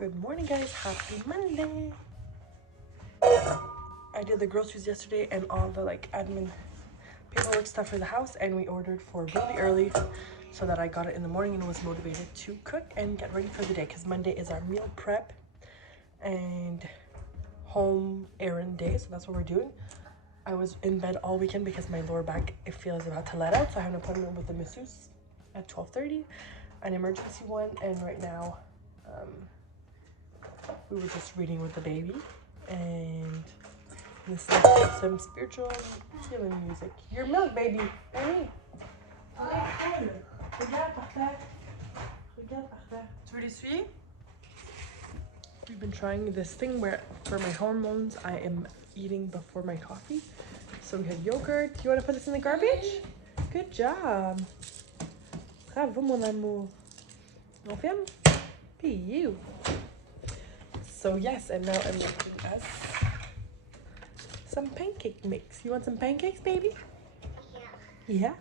Good morning, guys. Happy Monday. I did the groceries yesterday and all the admin paperwork stuff for the house, and we ordered for really early so that I got it in the morning and was motivated to cook and get ready for the day, because Monday is our meal prep and home errand day, so that's what we're doing. I was in bed all weekend because my lower back, it feels about to let out, so I have an appointment with the masseuse at 12:30, an emergency one, and right now we were just reading with the baby and listening to some spiritual healing music. Your milk, baby. Hey. It's really sweet. We've been trying this thing where for my hormones I am eating before my coffee. So we had yogurt. You want to put this in the garbage? Good job. Bravo, mon amour. On ferme? Puis you. So yes, and now I'm making us some pancake mix. You want some pancakes, baby? Yeah. Yeah?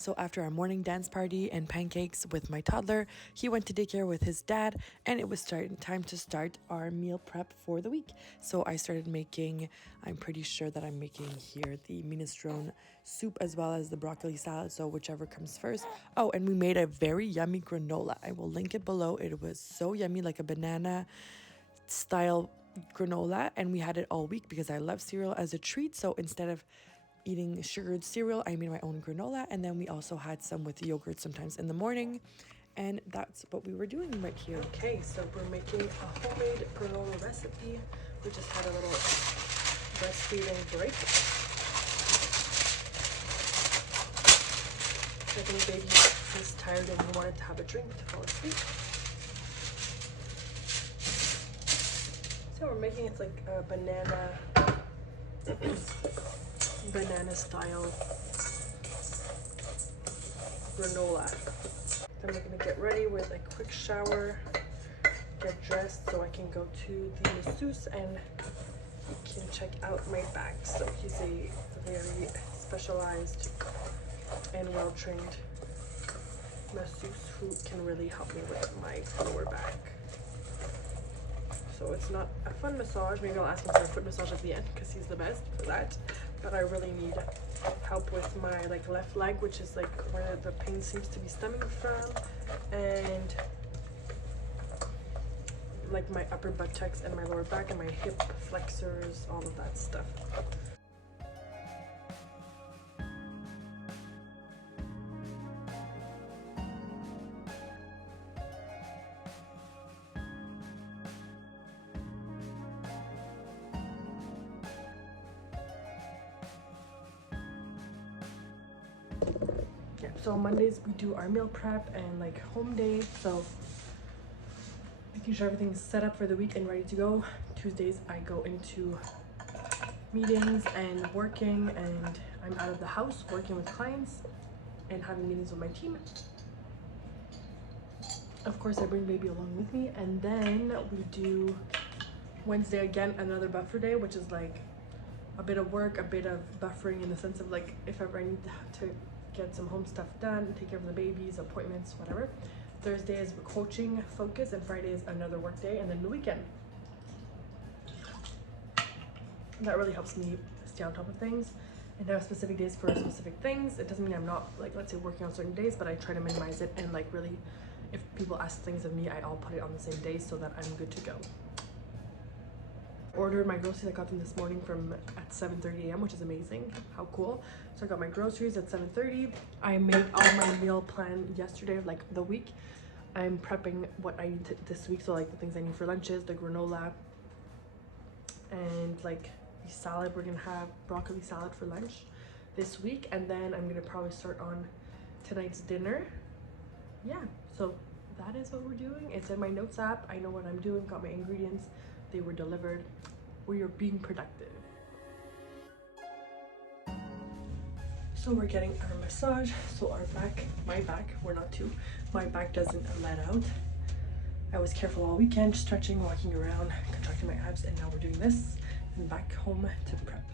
So after our morning dance party and pancakes with my toddler, he went to daycare with his dad, and it was time to start our meal prep for the week. So I started making, I'm pretty sure that I'm making here the minestrone soup as well as the broccoli salad, so whichever comes first. Oh, and we made a very yummy granola. I will link it below. It was so yummy, like a banana style granola, and we had it all week because I love cereal as a treat. So instead of eating sugared cereal, I made my own granola, and then we also had some with yogurt sometimes in the morning, and that's what we were doing right here. Okay, so we're making a homemade granola recipe. We just had a little breastfeeding break. I think baby was tired and he wanted to have a drink to fall asleep. So we're making it like a banana style granola. Then we're gonna get ready with a quick shower, get dressed so I can go to the masseuse and he can check out my back. So he's a very specialized and well-trained masseuse who can really help me with my lower back. So it's not a fun massage. Maybe I'll ask him for a foot massage at the end because he's the best for that. But I really need help with my left leg, which is where the pain seems to be stemming from, and my upper buttocks and my lower back and my hip flexors, all of that stuff. Yeah, so Mondays we do our meal prep and home days, so making sure everything's set up for the week and ready to go. Tuesdays I go into meetings and working, and I'm out of the house working with clients and having meetings with my team. Of course I bring baby along with me, and then we do Wednesday again, another buffer day, which is a bit of work, a bit of buffering in the sense of if ever I need to get some home stuff done, take care of the babies, appointments, whatever. Thursday is coaching focus, and Friday is another work day, and then the weekend. That really helps me stay on top of things and have specific days for specific things. It doesn't mean I'm not, like, let's say working on certain days, but I try to minimize it, and like really, if people ask things of me, I'll put it on the same day so that I'm good to go. Ordered my groceries. I got them this morning from at 7:30 a.m., which is amazing. How cool. So I got my groceries at 7:30. I made all my meal plan yesterday, like the week. I'm prepping what I need this week, so like the things I need for lunches, the granola, and like the salad. We're gonna have broccoli salad for lunch this week, and then I'm gonna probably start on tonight's dinner. Yeah, so that is what we're doing. It's in my notes app. I know what I'm doing, got my ingredients, they were delivered. We are being productive. So we're getting our massage. So our back, my back, we're not two, my back doesn't let out. I was careful all weekend, stretching, walking around, contracting my abs, and now we're doing this and back home to prep.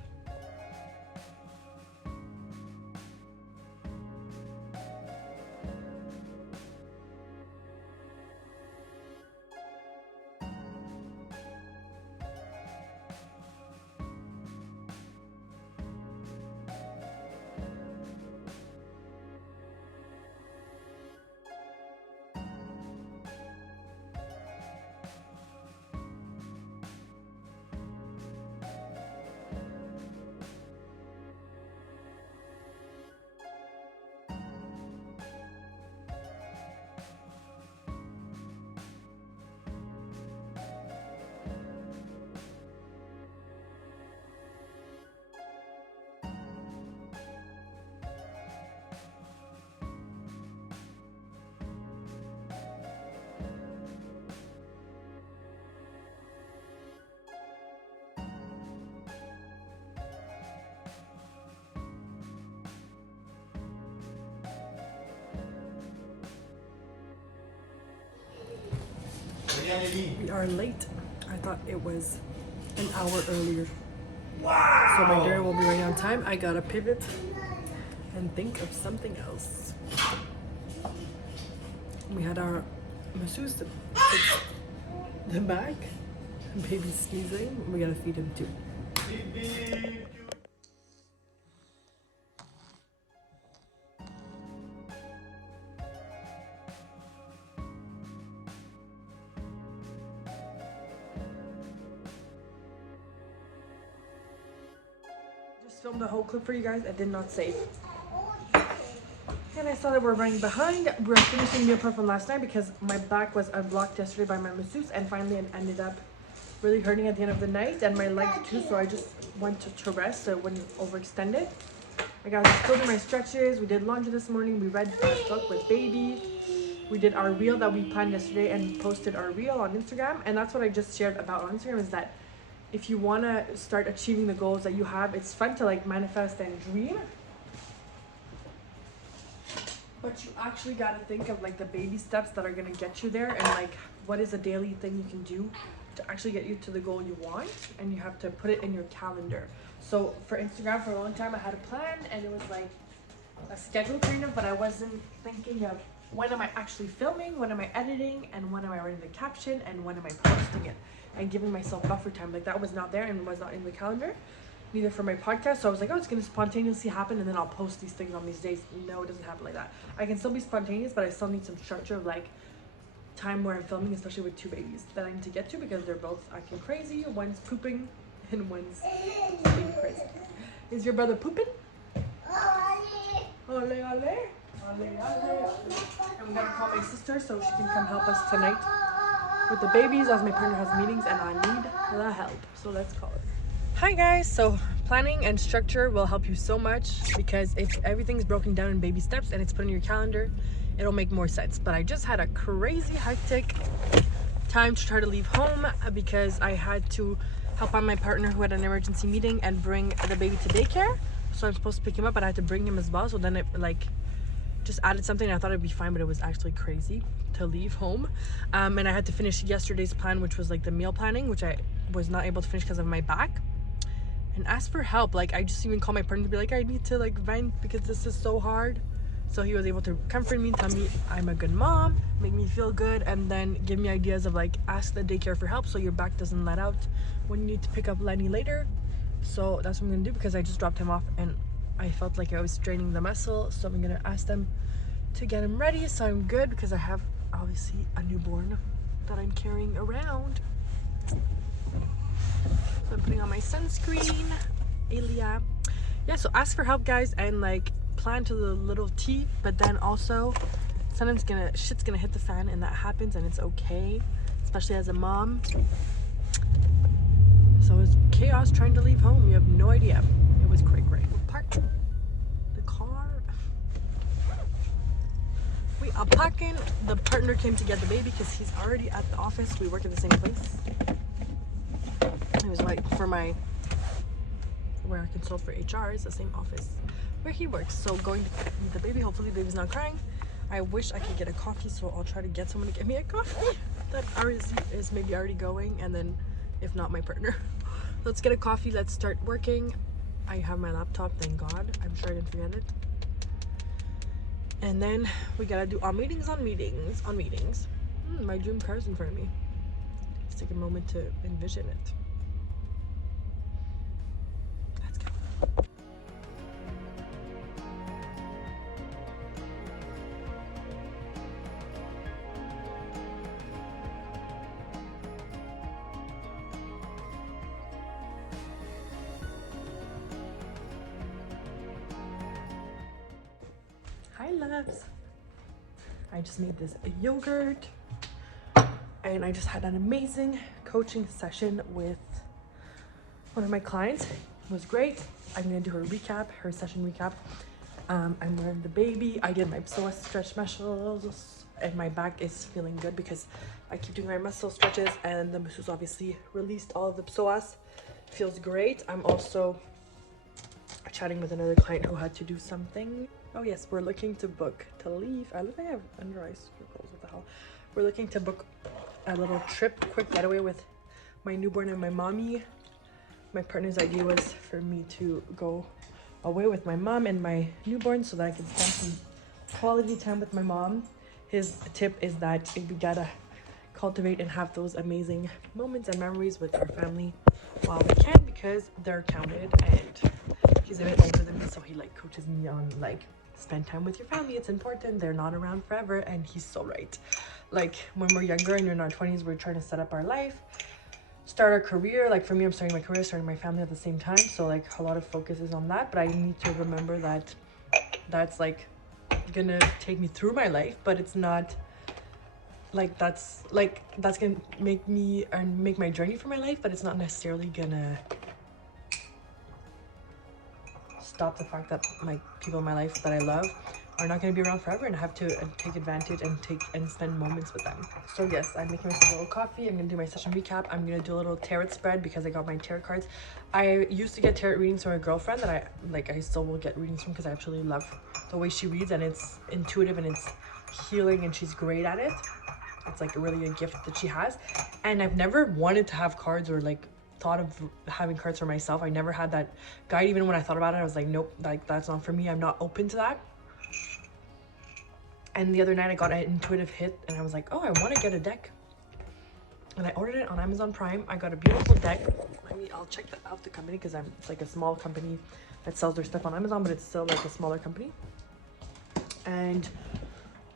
We are late. I thought it was an hour earlier. Wow. So my dinner will be ready on time. I gotta pivot and think of something else. We had our masseuse to fix the back. Baby's sneezing. We gotta feed him too. Filmed the whole clip for you guys. I did not save. And I saw that we're running behind. We're finishing meal prep from last night because my back was unblocked yesterday by my masseuse, and finally it ended up really hurting at the end of the night, and my leg too, so I just went to rest so it wouldn't overextend it. I got still doing my stretches. We did laundry this morning. We read our book with baby. We did our reel that we planned yesterday and posted our reel on Instagram, and that's what I just shared about on Instagram, is that if you want to start achieving the goals that you have, it's fun to like manifest and dream, but you actually got to think of like the baby steps that are going to get you there, and like what is a daily thing you can do to actually get you to the goal you want, and you have to put it in your calendar. So for Instagram, for a long time I had a plan, and it was like a schedule kind of, but I wasn't thinking of when am I actually filming, when am I editing, and when am I writing the caption, and when am I posting it, and giving myself buffer time. Like that was not there and was not in the calendar, neither for my podcast. So I was like, oh, it's gonna spontaneously happen, and then I'll post these things on these days. No, it doesn't happen like that. I can still be spontaneous, but I still need some structure of like time where I'm filming, especially with two babies that I need to get to because they're both acting crazy. One's pooping and one's being crazy. Is your brother pooping? Ole, ole. Ole, ole, ole. And we gotta call my sister so she can come help us tonight with the babies, as my partner has meetings and I need the help. So let's call it. Hi guys, so planning and structure will help you so much, because if everything's broken down in baby steps and it's put in your calendar, it'll make more sense. But I just had a crazy hectic time to try to leave home because I had to help out my partner who had an emergency meeting and bring the baby to daycare. So I'm supposed to pick him up, but I had to bring him as well. So then it like just added something. I thought it'd be fine, but it was actually crazy to leave home. And I had to finish yesterday's plan, which was like the meal planning, which I was not able to finish because of my back, and ask for help. Like I just even called my partner to be like, I need to like vent because this is so hard. So he was able to comfort me, tell me I'm a good mom, make me feel good, and then give me ideas of like, ask the daycare for help so your back doesn't let out when you need to pick up Lenny later. So that's what I'm gonna do, because I just dropped him off and I felt like I was straining the muscle. So I'm gonna ask them to get him ready, so I'm good, because I have obviously a newborn that I'm carrying around. So I'm putting on my sunscreen, Ilia. Yeah, so ask for help, guys, and like plan to the little T, but then also sometimes shit's gonna hit the fan, and that happens, and it's okay, especially as a mom. So it's chaos trying to leave home. You have no idea. It was great. We're parked the car. We are parking. The partner came to get the baby because he's already at the office. We work at the same place. It was like where I consult for HR is the same office where he works. So going to meet the baby. Hopefully the baby's not crying. I wish I could get a coffee, so I'll try to get someone to get me a coffee. That is maybe already going, and then if not, my partner. Let's get a coffee. Let's start working. I have my laptop, thank God. I'm sure I didn't forget it. And then we gotta do meetings on meetings on meetings. My dream car is in front of me. Just take a moment to envision it. Let's go. Hi, loves. I just made this yogurt, and I just had an amazing coaching session with one of my clients. It was great. I'm gonna do her session recap. I'm wearing the baby. I did my psoas stretch muscles, and my back is feeling good because I keep doing my muscle stretches, and the masseuse obviously released all of the psoas. Feels great. I'm also chatting with another client who had to do something. Oh yes, we're looking to book to leave. I look like I have under eye circles. What the hell? We're looking to book a little trip, quick getaway with my newborn and my mommy. My partner's idea was for me to go away with my mom and my newborn so that I can spend some quality time with my mom. His tip is that we gotta cultivate and have those amazing moments and memories with our family while we can, because they're counted, and he's a bit older than me, so he like coaches me on like, spend time with your family, it's important, they're not around forever. And he's so right. Like when we're younger and you're in our 20s, we're trying to set up our life, start our career. Like for me, I'm starting my career, starting my family at the same time, so like a lot of focus is on that. But I need to remember that that's like gonna take me through my life, but it's not like that's gonna make me and make my journey for my life, but it's not necessarily gonna stop the fact that my people in my life that I love are not going to be around forever, and I have to take advantage and spend moments with them. So yes, I'm making myself a little coffee. I'm going to do my session recap. I'm going to do a little tarot spread because I got my tarot cards. I used to get tarot readings from a girlfriend that I still will get readings from, because I actually love the way she reads, and it's intuitive and it's healing, and she's great at it. It's like really a gift that she has. And I've never wanted to have cards or like thought of having cards for myself. I never had that guide. Even when I thought about it, I was like, nope, like that's not for me. I'm not open to that. And the other night I got an intuitive hit, and I was like, oh, I want to get a deck. And I ordered it on Amazon Prime. I got a beautiful deck. I'll check out the company, because it's like a small company that sells their stuff on Amazon, but it's still like a smaller company. And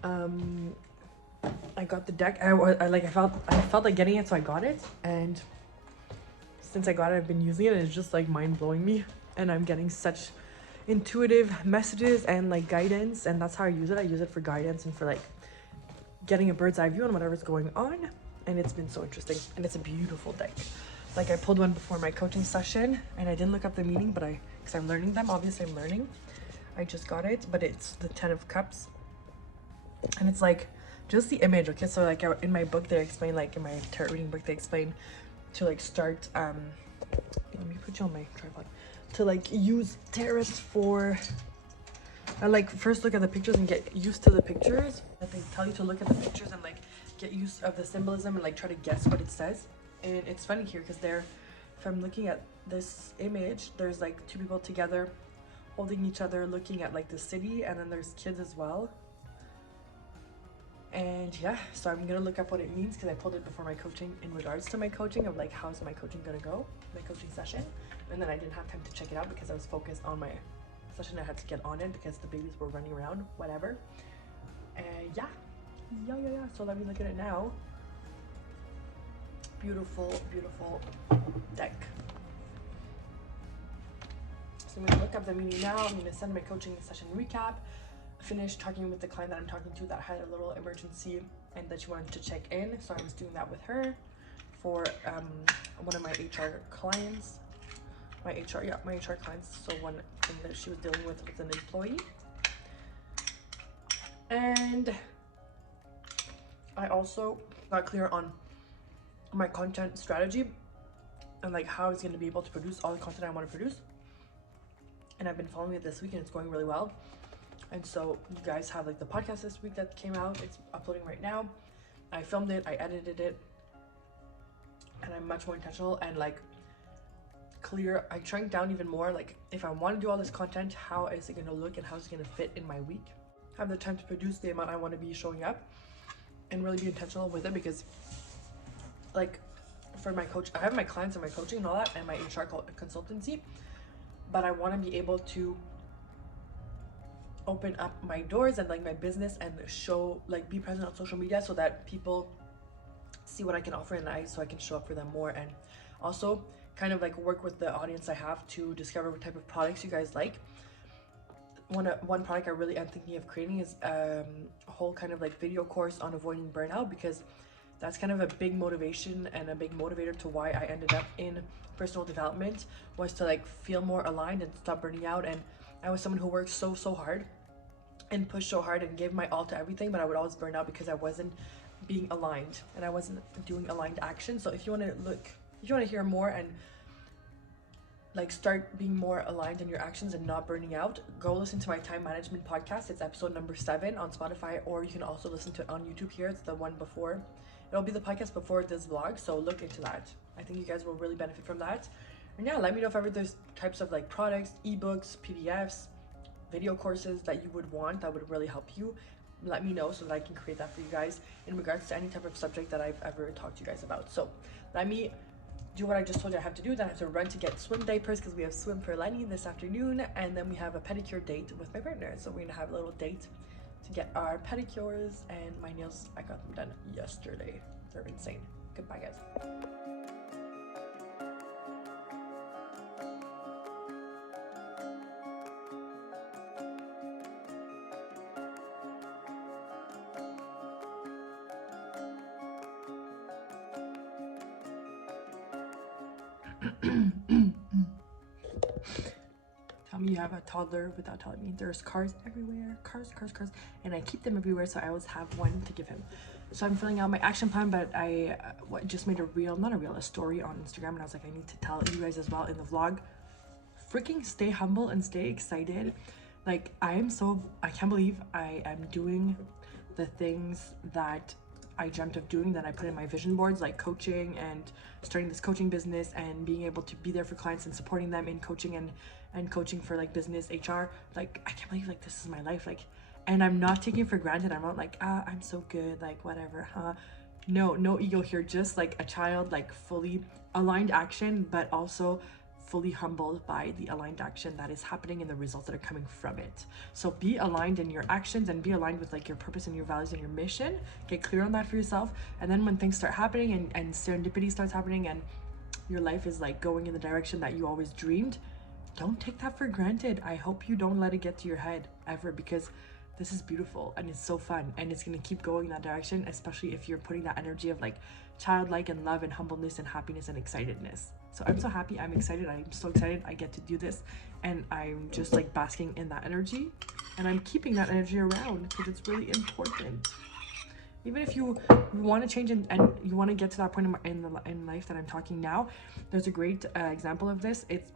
I got the deck. I felt like getting it, so I got it. And since I got it, I've been using it, and it's just like mind blowing me, and I'm getting such intuitive messages and like guidance, and that's how I use it. I use it for guidance and for like getting a bird's eye view on whatever's going on, and it's been so interesting. And it's a beautiful deck. Like I pulled one before my coaching session, and I didn't look up the meaning, but because I'm learning them, obviously I'm learning. I just got it, but it's the 10 of Cups, and it's like just the image. Okay, so like in my book they explain, like in my tarot reading book they explain to like start let me put you on my tripod, to like use tarot for like first look at the pictures and get used to the pictures. That they tell you to look at the pictures and like get used of the symbolism and like try to guess what it says. And it's funny here because if I'm looking at this image, there's like two people together holding each other, looking at like the city, and then there's kids as well. And yeah, so I'm gonna look up what it means, because I pulled it before my coaching in regards to my coaching of like how's my coaching gonna go, my coaching session. and then I didn't have time to check it out because I was focused on my session. I had to get on it because the babies were running around, whatever. And yeah. So let me look at it now. Beautiful deck. So I'm gonna look up the menu now. I'm gonna send my coaching session recap, finish talking with the client that I'm talking to that had a little emergency and that she wanted to check in. So I was doing that with her for one of my HR clients. My HR clients. So one thing that she was dealing with an employee. And I also got clear on my content strategy and like how I was going to be able to produce all the content I want to produce. And I've been following it this week and it's going really well. And so you guys have like the podcast this week that came out. It's uploading right now. I filmed it, I edited it, and I'm much more intentional and like clear. I shrank down even more. Like if I want to do all this content, how is it going to look and how is it going to fit in my week? Have the time to produce the amount I want to be showing up and really be intentional with it, because like for my coach, I have my clients and my coaching and all that and my HR consultancy, but I want to be able to open up my doors and like my business and show, like be present on social media so that people see what I can offer and so I can show up for them more, and also kind of like work with the audience I have to discover what type of products you guys like. One product I really am thinking of creating is a whole kind of like video course on avoiding burnout, because that's kind of a big motivation and a big motivator to why I ended up in personal development, was to like feel more aligned and stop burning out. And I was someone who worked so hard and pushed so hard and gave my all to everything, but I would always burn out because I wasn't being aligned and I wasn't doing aligned action. So if you want to hear more and like start being more aligned in your actions and not burning out, go listen to my time management podcast. It's episode number 7 on Spotify, or you can also listen to it on YouTube here. It's the one before. It'll be the podcast before this vlog, so look into that. I think you guys will really benefit from that. And yeah, let me know if ever there's types of like products, ebooks, PDFs, video courses that you would want that would really help you. Let me know so that I can create that for you guys in regards to any type of subject that I've ever talked to you guys about. So let me do what I just told you I have to do. Then I have to run to get swim diapers because we have swim for Lenny this afternoon, and then we have a pedicure date with my partner. So we're gonna have a little date to get our pedicures, and my nails, I got them done yesterday. They're insane. Goodbye, guys. Tell me you have a toddler without telling me. There's cars everywhere, cars, and I keep them everywhere, so I always have one to give him. So I'm filling out my action plan, but I just made a story on Instagram, and I was like, I need to tell you guys as well in the vlog. Freaking stay humble and stay excited. Like I can't believe I am doing the things that I dreamt of doing, that I put in my vision boards, like coaching and starting this coaching business and being able to be there for clients and supporting them in coaching and coaching for like business, HR. Like I can't believe like this is my life, like, and I'm not taking it for granted. I'm not like, I'm so good, like whatever, huh? No ego here, just like a child, like fully aligned action, but also fully humbled by the aligned action that is happening and the results that are coming from it. So be aligned in your actions and be aligned with like your purpose and your values and your mission. Get clear on that for yourself, and then when things start happening and serendipity starts happening and your life is like going in the direction that you always dreamed, don't take that for granted. I hope you don't let it get to your head ever, because this is beautiful and it's so fun and it's gonna keep going in that direction, especially if you're putting that energy of like childlike and love and humbleness and happiness and excitedness. So I'm so happy, I'm excited, I'm so excited I get to do this, and I'm just like basking in that energy, and I'm keeping that energy around because it's really important. Even if you want to change and you want to get to that point in life that I'm talking now, there's a great example of this. It's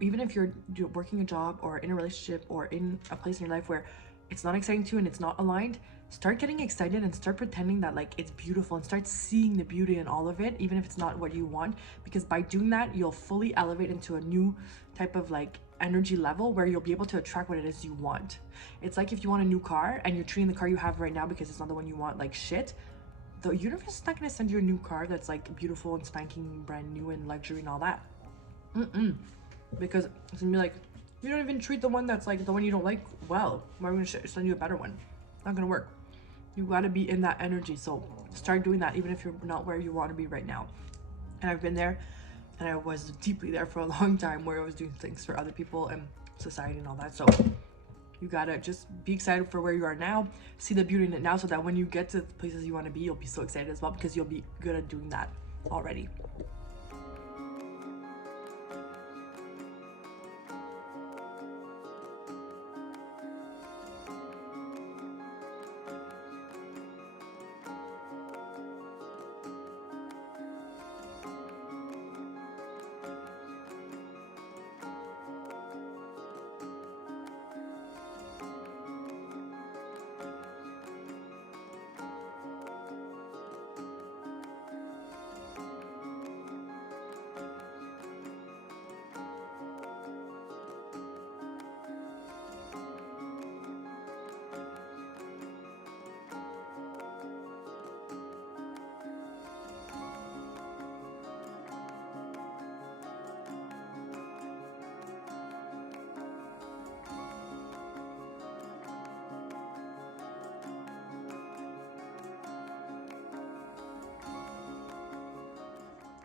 even if you're working a job or in a relationship or in a place in your life where it's not exciting to you and it's not aligned, start getting excited and start pretending that like it's beautiful and start seeing the beauty in all of it, even if it's not what you want, because by doing that you'll fully elevate into a new type of like energy level where you'll be able to attract what it is you want. It's like if you want a new car and you're treating the car you have right now because it's not the one you want like shit, the universe is not going to send you a new car that's like beautiful and spanking brand new and luxury and all that. Because it's gonna be like, you don't even treat the one that's like the one you don't like well. Why are we gonna send you a better one? Not gonna work. You gotta be in that energy. So start doing that even if you're not where you want to be right now. And I've been there, and I was deeply there for a long time where I was doing things for other people and society and all that. So you gotta just be excited for where you are now, see the beauty in it now, so that when you get to the places you want to be, you'll be so excited as well, because you'll be good at doing that already.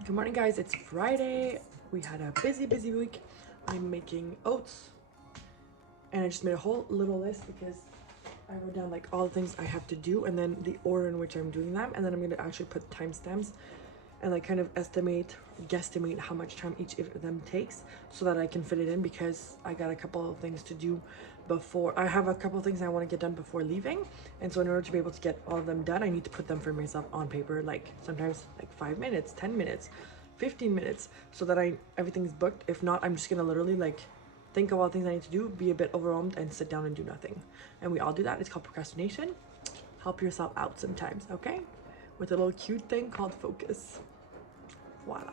Good morning, guys. It's Friday. We had a busy week. I'm making oats, and I just made a whole little list because I wrote down like all the things I have to do, and then the order in which I'm doing them, and then I'm gonna actually put timestamps and like kind of guesstimate how much time each of them takes, so that I can fit it in, because I got a couple of things to do before. I have a couple of things I want to get done before leaving, and so in order to be able to get all of them done, I need to put them for myself on paper, like sometimes like 5 minutes, 10 minutes, 15 minutes, so that everything's booked. If not, I'm just gonna literally like think of all the things I need to do, be a bit overwhelmed, and sit down and do nothing. And we all do that. It's called procrastination. Help yourself out sometimes, okay? With a little cute thing called focus. Voila.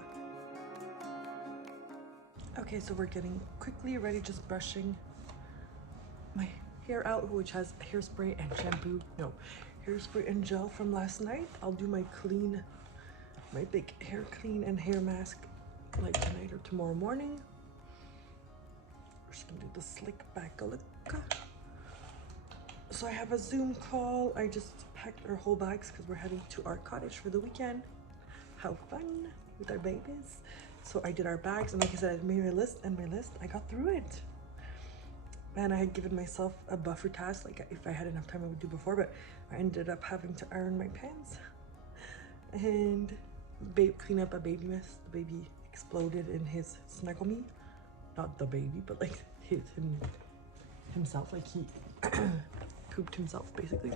Okay, so we're getting quickly ready, just brushing my hair out, which has hairspray and shampoo. No, hairspray and gel from last night. I'll do my big hair clean and hair mask like tonight or tomorrow morning. We're just gonna do the slick back a look. So I have a Zoom call. I just packed our whole bags because we're heading to our cottage for the weekend. How fun with our babies. So I did our bags, and like I said, I made my list, and I got through it. And I had given myself a buffer task, like if I had enough time I would do before, but I ended up having to iron my pants and clean up a baby mess. The baby exploded in his snuggle me. Not the baby, but like himself, like he pooped himself basically.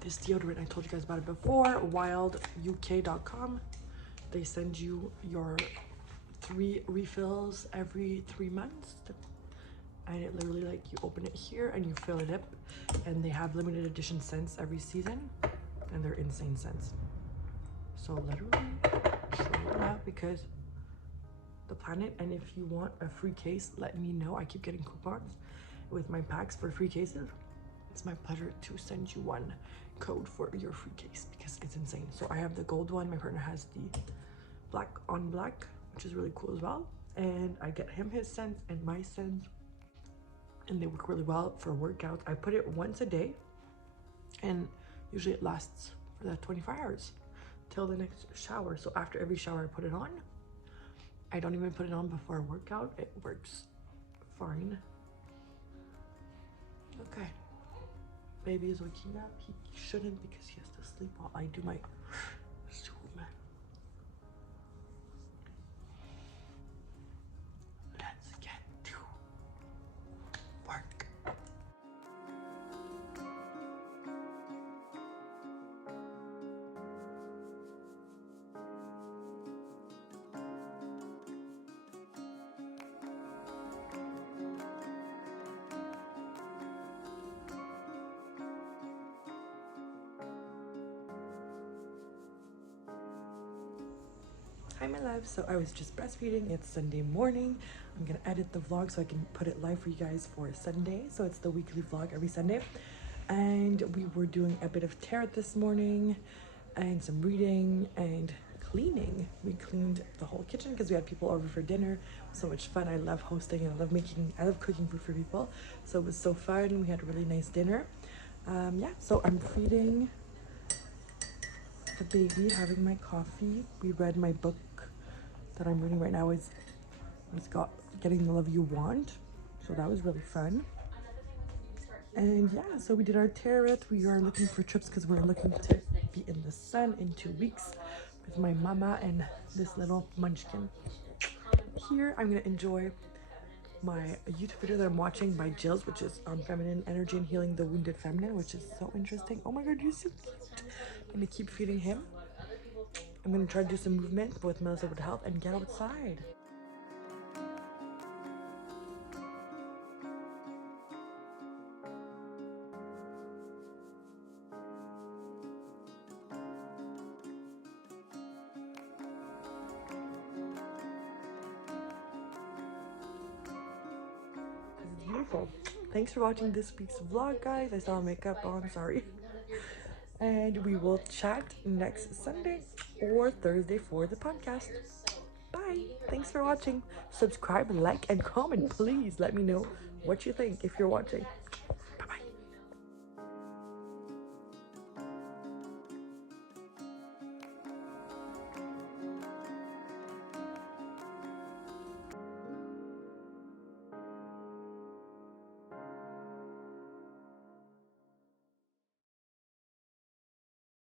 This deodorant, I told you guys about it before, wilduk.com. They send you your 3 refills every 3 months, and it literally, like, you open it here and you fill it up, and they have limited edition scents every season, and they're insane scents. So literally try them out, because the planet. And if you want a free case, let me know. I keep getting coupons with my packs for free cases. It's my pleasure to send you one code for your free case, because it's insane. So I have the gold one. My partner has the black on black, which is really cool as well. And I get him his scents and my scents, and they work really well for workouts. I put it once a day, and usually it lasts for that 24 hours till the next shower. So after every shower, I put it on. I don't even put it on before a workout. It works fine. Okay. Baby is waking up. He shouldn't, because he has to sleep while I do my Zoom. Let's get to work. Hi, my love. So I was just breastfeeding. It's Sunday morning. I'm gonna edit the vlog so I can put it live for you guys for Sunday. So it's the weekly vlog every Sunday. And we were doing a bit of tarot this morning and some reading and cleaning. We cleaned the whole kitchen because we had people over for dinner. So much fun. I love hosting and I love cooking food for people. So it was so fun. We had a really nice dinner. Yeah, so I'm feeding the baby, having my coffee. We read my book that I'm reading right now. It's got Getting the Love You Want. So that was really fun. And yeah, so we did our tarot. We are looking for trips because we're looking to be in the sun in 2 weeks with my mama and this little munchkin. Here, I'm gonna enjoy my YouTube video that I'm watching by Jill's, which is on feminine energy and healing the wounded feminine, which is so interesting. Oh my god, you're so cute. I'm gonna keep feeding him. I'm gonna try to do some movement with Melissa would help and get outside. It's beautiful. Thanks for watching this week's vlog, guys. I still have makeup on, sorry. And we will chat next Sunday or Thursday for the podcast. Bye. Thanks for watching. Subscribe, like, and comment. Please let me know what you think if you're watching.